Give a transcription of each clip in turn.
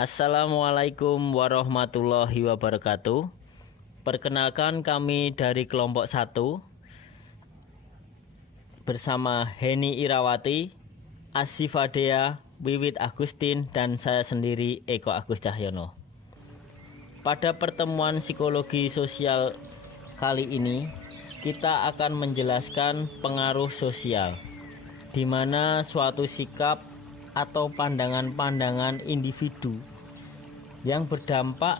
Assalamualaikum warahmatullahi wabarakatuh. Perkenalkan, kami dari kelompok 1 bersama Heni Irawati, Asifadea, Wiwit Agustin, dan saya sendiri Eko Agus Cahyono. Pada pertemuan psikologi sosial kali ini, kita akan menjelaskan pengaruh sosial, di mana suatu sikap atau pandangan-pandangan individu yang berdampak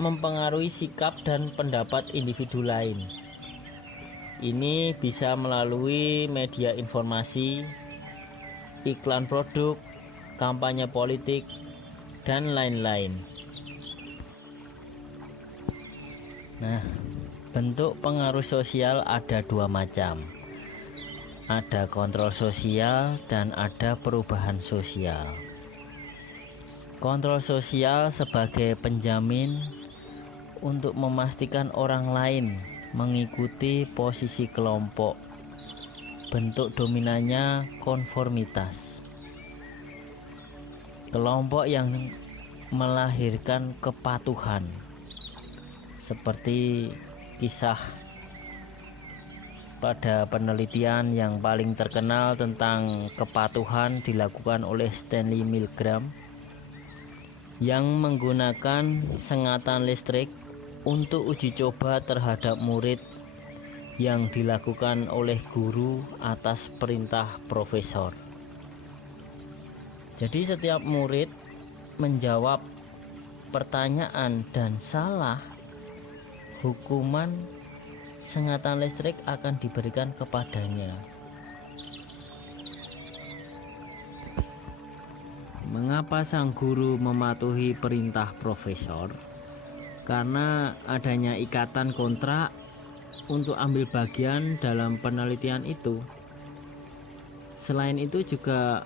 mempengaruhi sikap dan pendapat individu lain. Ini bisa melalui media informasi, iklan produk, kampanye politik, dan lain-lain. Nah, bentuk pengaruh sosial ada dua macam. Ada kontrol sosial dan ada perubahan sosial. Kontrol sosial sebagai penjamin untuk memastikan orang lain mengikuti posisi kelompok. Bentuk dominannya konformitas. Kelompok yang melahirkan kepatuhan, seperti kisah pada penelitian yang paling terkenal tentang kepatuhan dilakukan oleh Stanley Milgram, yang menggunakan sengatan listrik untuk uji coba terhadap murid yang dilakukan oleh guru atas perintah profesor. Jadi setiap murid menjawab pertanyaan dan salah, hukuman sengatan listrik akan diberikan kepadanya. Mengapa sang guru mematuhi perintah profesor? Karena adanya ikatan kontrak untuk ambil bagian dalam penelitian itu. Selain itu juga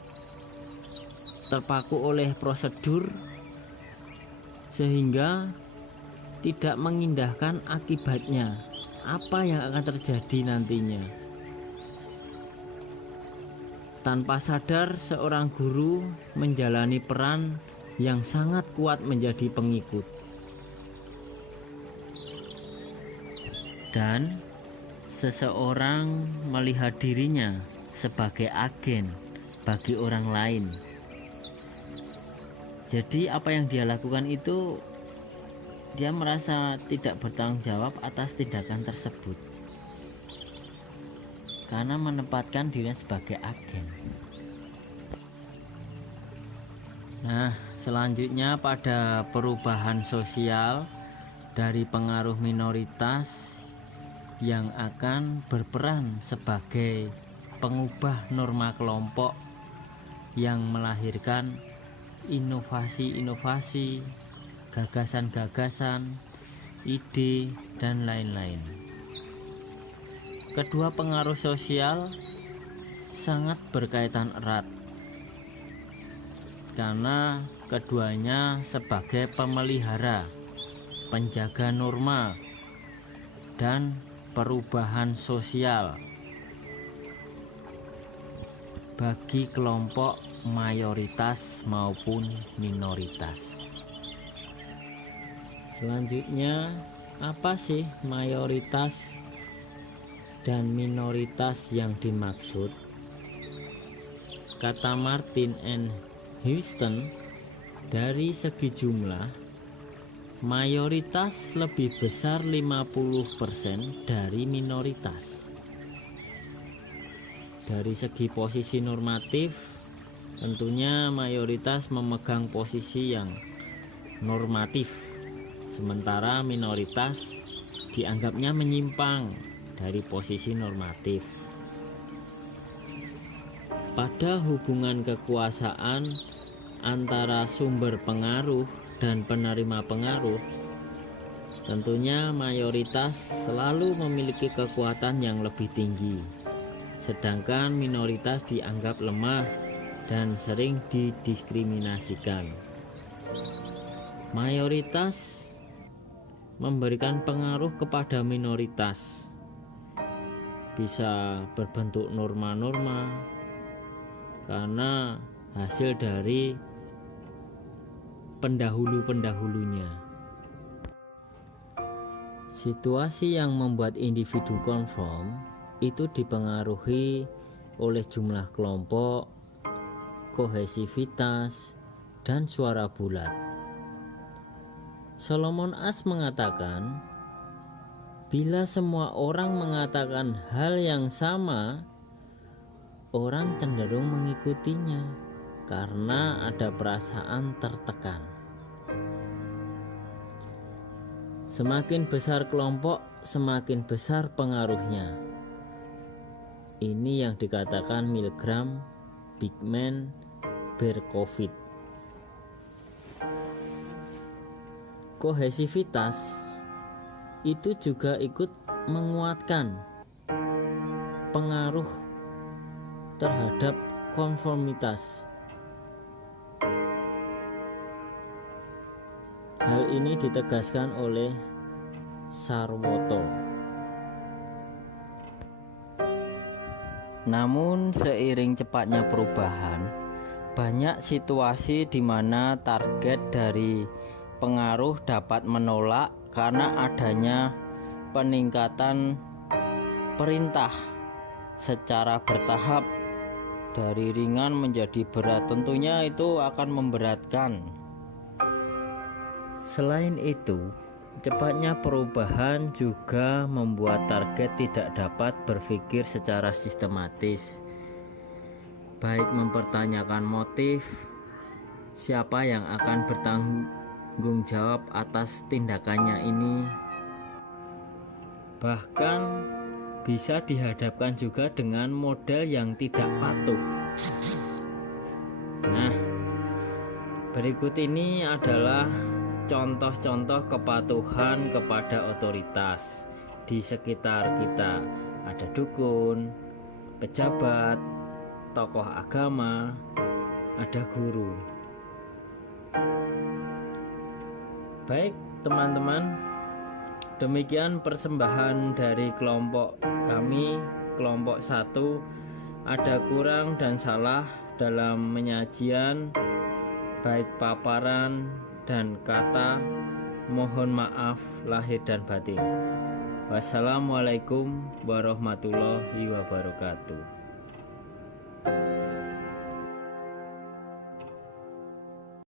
terpaku oleh prosedur, sehingga tidak mengindahkan akibatnya, apa yang akan terjadi nantinya. Tanpa sadar, seorang guru menjalani peran yang sangat kuat menjadi pengikut. Dan seseorang melihat dirinya sebagai agen bagi orang lain. Jadi apa yang dia lakukan itu, dia merasa tidak bertanggung jawab atas tindakan tersebut, karena menempatkan dirinya sebagai agen. Nah, selanjutnya pada perubahan sosial dari pengaruh minoritas yang akan berperan sebagai pengubah norma kelompok yang melahirkan inovasi-inovasi, gagasan-gagasan, ide, dan lain-lain. Kedua pengaruh sosial sangat berkaitan erat, karena keduanya sebagai pemelihara, penjaga norma, dan perubahan sosial bagi kelompok mayoritas maupun minoritas. Selanjutnya, apa sih mayoritas dan minoritas yang dimaksud? Kata Martin N. Houston, dari segi jumlah, mayoritas lebih besar 50% dari minoritas. Dari segi posisi normatif, tentunya mayoritas memegang posisi yang normatif, sementara minoritas dianggapnya menyimpang dari posisi normatif. Pada hubungan kekuasaan antara sumber pengaruh dan penerima pengaruh, tentunya mayoritas selalu memiliki kekuatan yang lebih tinggi, sedangkan minoritas dianggap lemah dan sering didiskriminasikan. Mayoritas memberikan pengaruh kepada minoritas, bisa berbentuk norma-norma karena hasil dari pendahulu-pendahulunya. Situasi yang membuat individu konform itu dipengaruhi oleh jumlah kelompok, kohesivitas, dan suara bulat. Solomon Asch mengatakan, bila semua orang mengatakan hal yang sama, orang cenderung mengikutinya karena ada perasaan tertekan. Semakin besar kelompok, semakin besar pengaruhnya. Ini yang dikatakan Milgram, Bigman, Berkowitz. Kohesivitas itu juga ikut menguatkan pengaruh terhadap konformitas. Hal ini ditegaskan oleh Sarwoto. Namun seiring cepatnya perubahan, banyak situasi di mana target dari pengaruh dapat menolak karena adanya peningkatan perintah secara bertahap dari ringan menjadi berat. Tentunya itu akan memberatkan. Selain itu, cepatnya perubahan juga membuat target tidak dapat berpikir secara sistematis, baik mempertanyakan motif, siapa yang akan bertanggung jawab atas tindakannya ini, bahkan bisa dihadapkan juga dengan model yang tidak patuh. Nah, berikut ini adalah contoh-contoh kepatuhan kepada otoritas di sekitar kita. Ada dukun, pejabat, tokoh agama, ada guru. Baik teman-teman, demikian persembahan dari kelompok kami, kelompok 1. Ada kurang dan salah dalam penyajian, baik paparan dan kata, mohon maaf lahir dan batin. Wassalamualaikum warahmatullahi wabarakatuh.